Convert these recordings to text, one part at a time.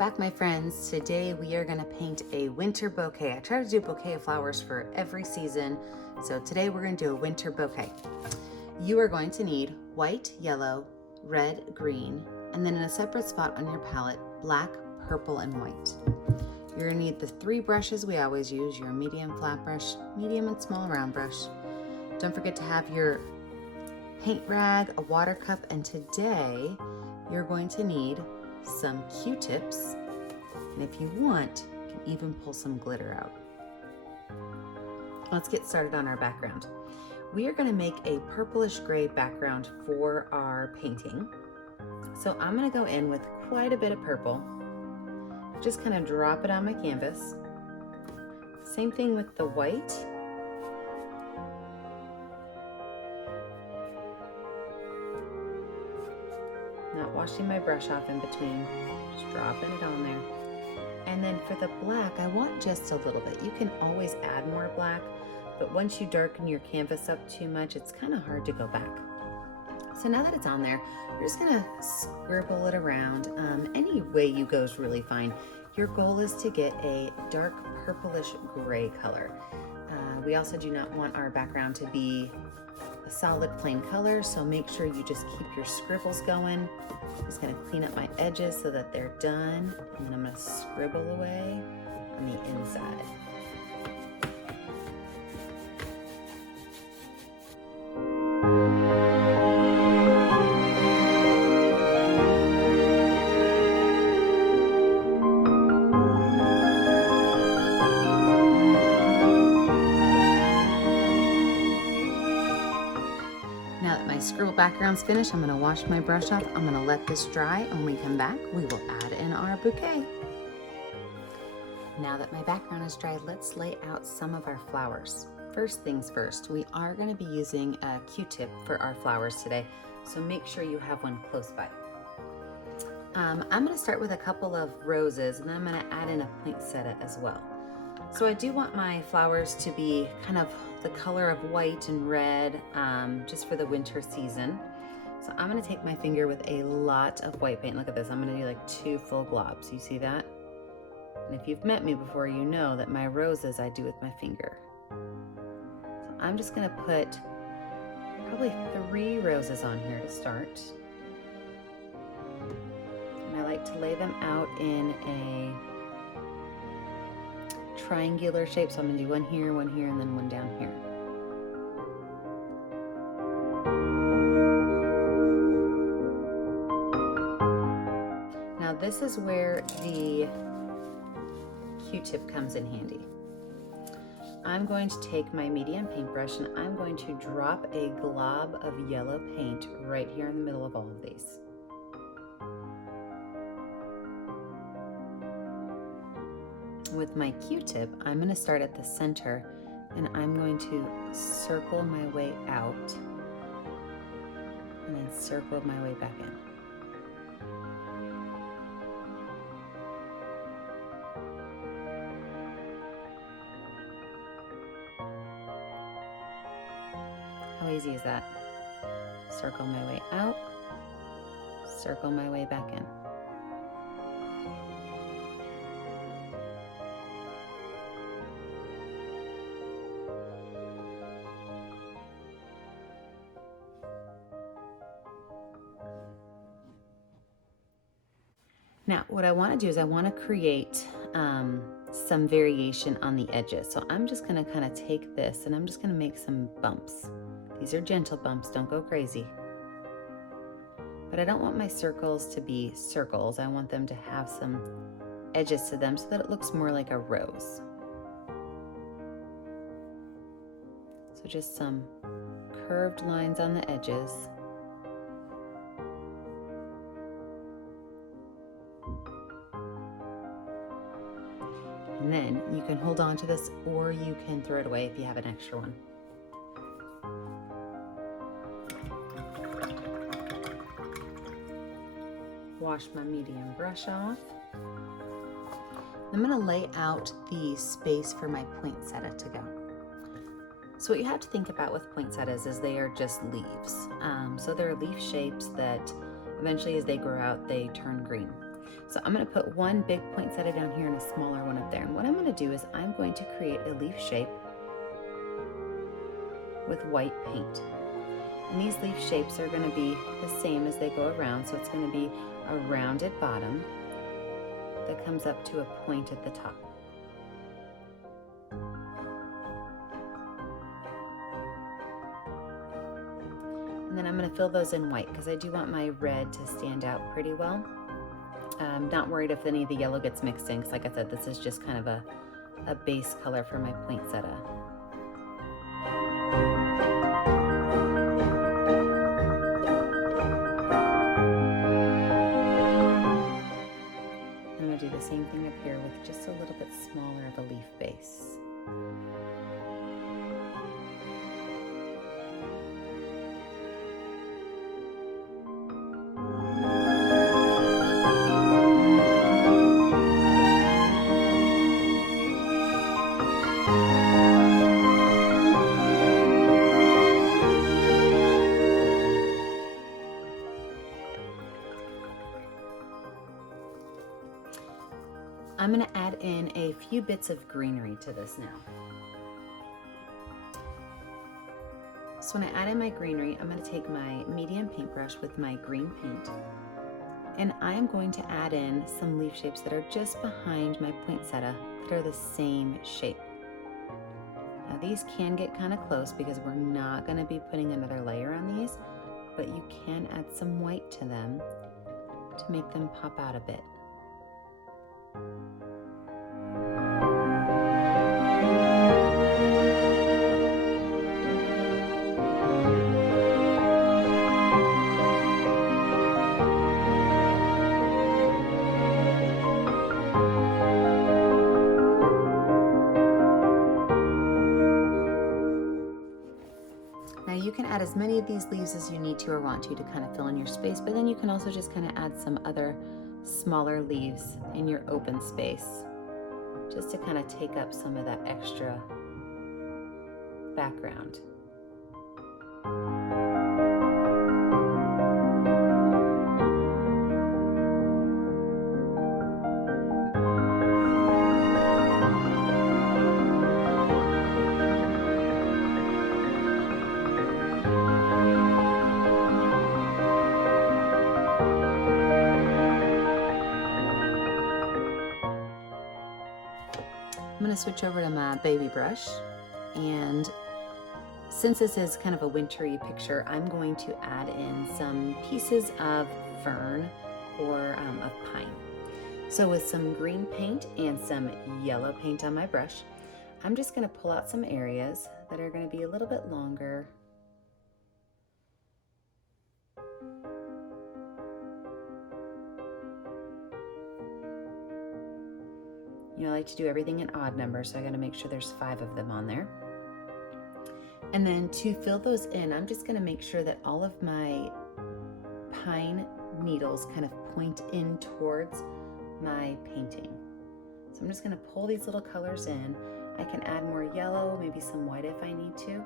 back, my friends. Today we are going to paint a winter bouquet. I try to do a bouquet of flowers for every season, so today we're going to do a winter bouquet. You are going to need white, yellow, red, green, and then in a separate spot on your palette, black, purple, and white. You're going to need the 3 brushes we always use, your medium flat brush, medium and small round brush. Don't forget to have your paint rag, a water cup, and today you're going to need some Q-tips, and if you want, you can even pull some glitter out. Let's get started on our background. We are going to make a purplish gray background for our painting. So I'm going to go in with quite a bit of purple. Just kind of drop it on my canvas. Same thing with the white. Not washing my brush off in between, just dropping it on there. And then for the black, I want just a little bit. You can always add more black, but once you darken your canvas up too much, it's kind of hard to go back. So now that it's on there, you're just gonna scribble it around. Any way you go is really fine. Your goal is to get a dark purplish gray color. We also do not want our background to be a solid plain color, so make sure you just keep your scribbles going. Just gonna clean up my edges so that they're done, and then I'm gonna scribble away on the inside. Now that my scribble background's finished, I'm going to wash my brush off. I'm going to let this dry, and when we come back, we will add in our bouquet. Now that my background is dry, let's lay out some of our flowers. First things first, we are going to be using a Q-tip for our flowers today, so make sure you have one close by. I'm going to start with a couple of roses, and then I'm going to add in a poinsettia as well. So I do want my flowers to be kind of the color of white and red, just for the winter season. So I'm gonna take my finger with a lot of white paint. Look at this, I'm gonna do like 2 full globs. You see that? And if you've met me before, you know that my roses I do with my finger. So I'm just gonna put probably 3 roses on here to start. And I like to lay them out in a triangular shape, so I'm going to do one here, and then one down here. Now this is where the Q-tip comes in handy. I'm going to take my medium paintbrush and I'm going to drop a glob of yellow paint right here in the middle of all of these. With my Q-tip, I'm going to start at the center and I'm going to circle my way out and then circle my way back in. How easy is that? Circle my way out, circle my way back in. Now, what I want to do is I want to create some variation on the edges. So I'm just going to kind of take this and I'm just going to make some bumps. These are gentle bumps, don't go crazy. But I don't want my circles to be circles. I want them to have some edges to them so that it looks more like a rose. So just some curved lines on the edges. And then you can hold on to this or you can throw it away if you have an extra one. Wash my medium brush off. I'm going to lay out the space for my poinsettia to go. So what you have to think about with poinsettias is they are just leaves. So they're leaf shapes that eventually as they grow out, they turn green. So I'm going to put one big poinsettia down here and a smaller one up there. And what I'm going to do is I'm going to create a leaf shape with white paint. And these leaf shapes are going to be the same as they go around. So it's going to be a rounded bottom that comes up to a point at the top. And then I'm going to fill those in white because I do want my red to stand out pretty well. I'm not worried if any of the yellow gets mixed in because, like I said, this is just kind of a base color for my poinsettia. I'm going to do the same thing up here with just a little bit smaller of a leaf base. I'm going to add in a few bits of greenery to this now. So when I add in my greenery, I'm going to take my medium paintbrush with my green paint, and I'm going to add in some leaf shapes that are just behind my poinsettia that are the same shape. Now these can get kind of close because we're not going to be putting another layer on these, but you can add some white to them to make them pop out a bit. Now you can add as many of these leaves as you need to or want to kind of fill in your space, but then you can also just kind of add some other smaller leaves in your open space just to kind of take up some of that extra background. I'm going to switch over to my baby brush, and since this is kind of a wintry picture, I'm going to add in some pieces of fern or of pine. So with some green paint and some yellow paint on my brush, I'm just going to pull out some areas that are going to be a little bit longer. You know, I like to do everything in odd numbers, so I got to make sure there's 5 of them on there. And then to fill those in, I'm just going to make sure that all of my pine needles kind of point in towards my painting. So I'm just going to pull these little colors in. I can add more yellow, maybe some white if I need to.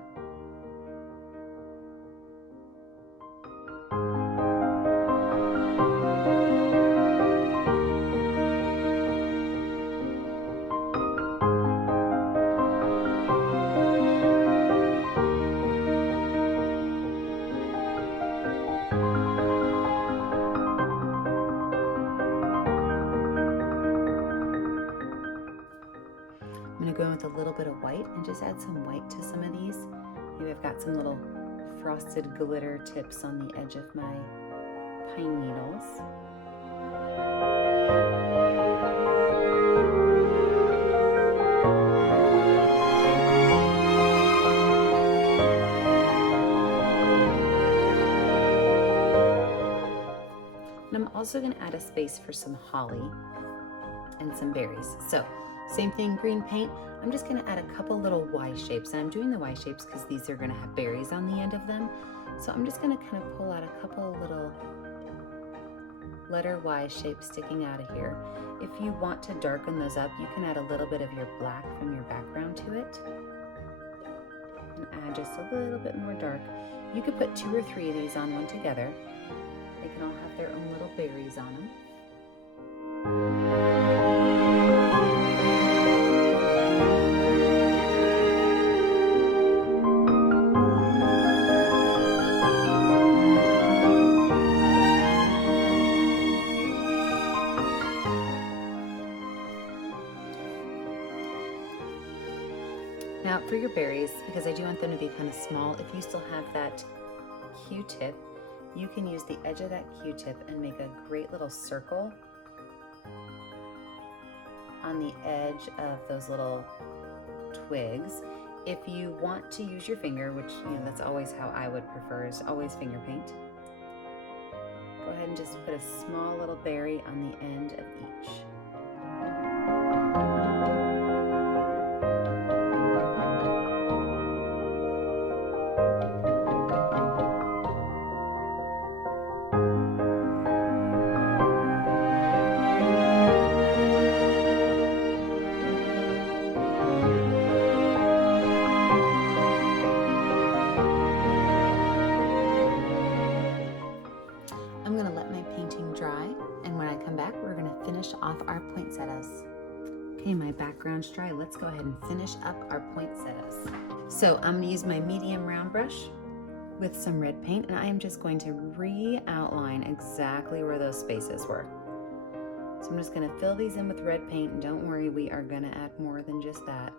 I'm going to go in with a little bit of white and just add some white to some of these. Maybe I've got some little frosted glitter tips on the edge of my pine needles. And I'm also going to add a space for some holly and some berries. So same thing, green paint. I'm just going to add a couple little Y shapes. And I'm doing the Y shapes because these are going to have berries on the end of them. So I'm just going to kind of pull out a couple little letter Y shapes sticking out of here. If you want to darken those up, you can add a little bit of your black from your background to it. And add just a little bit more dark. You could put 2 or 3 of these on one together. They can all have their own little berries on them. Now for your berries, because I do want them to be kind of small, if you still have that Q-tip, you can use the edge of that Q-tip and make a great little circle on the edge of those little twigs. If you want to use your finger, which that's always how I would prefer, is always finger paint, go ahead and just put a small little berry on the end of each. I'm going to let my painting dry, and when I come back, we're going to finish off our poinsettias. Okay, my background's dry. Let's go ahead and finish up our poinsettias. So I'm going to use my medium round brush with some red paint, and I am just going to re-outline exactly where those spaces were. So I'm just going to fill these in with red paint, and don't worry, we are going to add more than just that.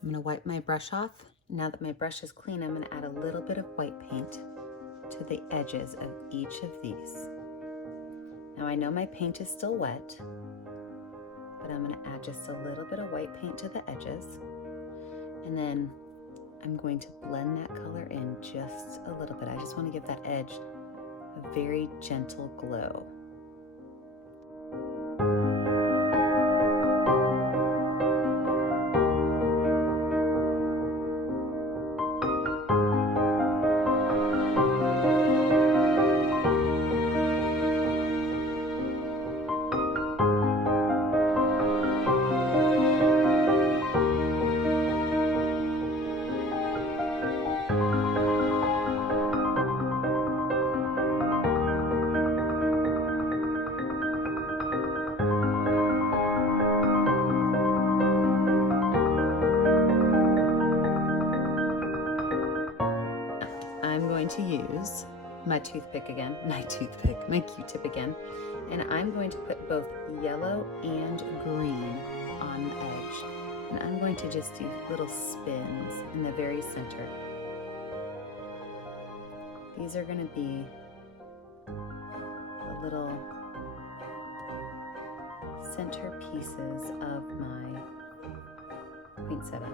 I'm going to wipe my brush off. Now that my brush is clean, I'm going to add a little bit of white paint to the edges of each of these. Now I know my paint is still wet, but I'm going to add just a little bit of white paint to the edges. And then I'm going to blend that color in just a little bit. I just want to give that edge a very gentle glow. To use my toothpick again, my Q-tip again, and I'm going to put both yellow and green on the edge, and I'm going to just do little spins in the very center. These are going to be the little center pieces of my poinsettia.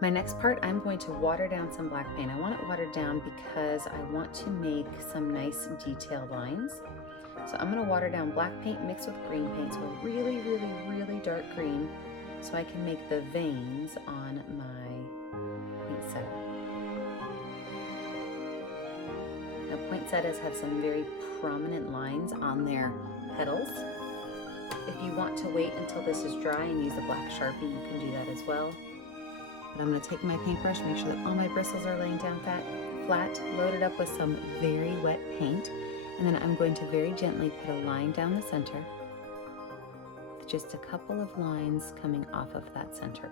My next part, I'm going to water down some black paint. I want it watered down because I want to make some nice detailed lines. So I'm going to water down black paint mixed with green paint, so a really, really, really dark green, so I can make the veins on my poinsettia. Now poinsettias have some very prominent lines on their petals. If you want to wait until this is dry and use a black Sharpie, you can do that as well. But I'm going to take my paintbrush, make sure that all my bristles are laying down flat, load it up with some very wet paint, and then I'm going to very gently put a line down the center with just a couple of lines coming off of that center.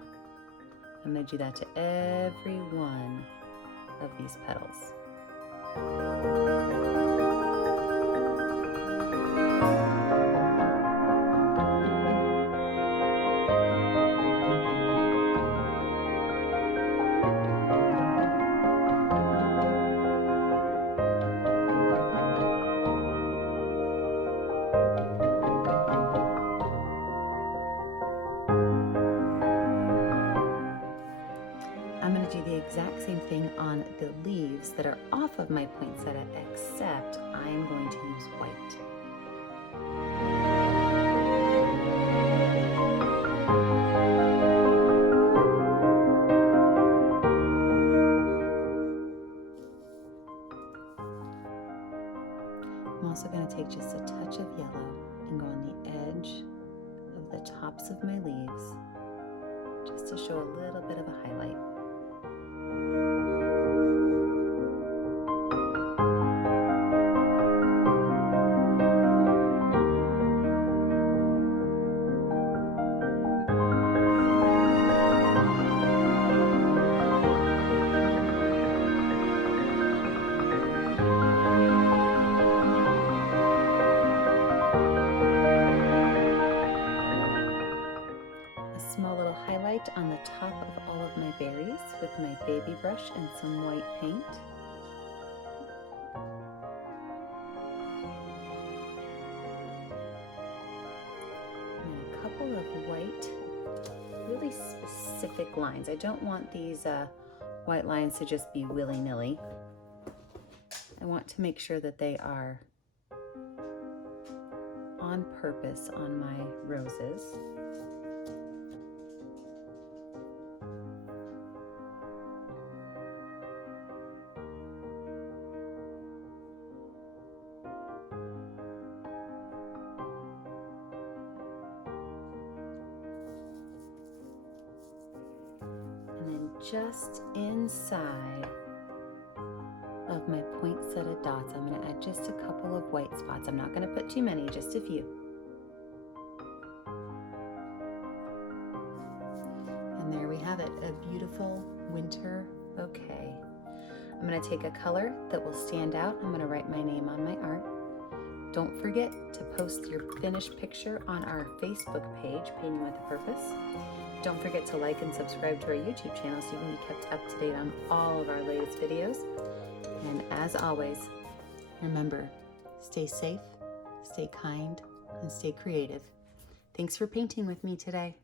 I'm going to do that to every one of these petals. everything on the leaves that are off of my poinsettia, except I'm going to use white. I'm also going to take just a touch of yellow and go on the edge of the tops of my leaves, just to show a little bit of a highlight. Small little highlight on the top of all of my berries with my baby brush and some white paint. And a couple of white, really specific lines. I don't want these white lines to just be willy-nilly. I want to make sure that they are on purpose on my roses. Just inside of my poinsettia dots, I'm going to add just a couple of white spots. I'm not going to put too many, just a few. And there we have it, a beautiful winter bouquet. I'm going to take a color that will stand out. I'm going to write my name on my art. Don't forget to post your finished picture on our Facebook page, Painting with a Purpose. Don't forget to like and subscribe to our YouTube channel so you can be kept up to date on all of our latest videos. And as always, remember, stay safe, stay kind, and stay creative. Thanks for painting with me today.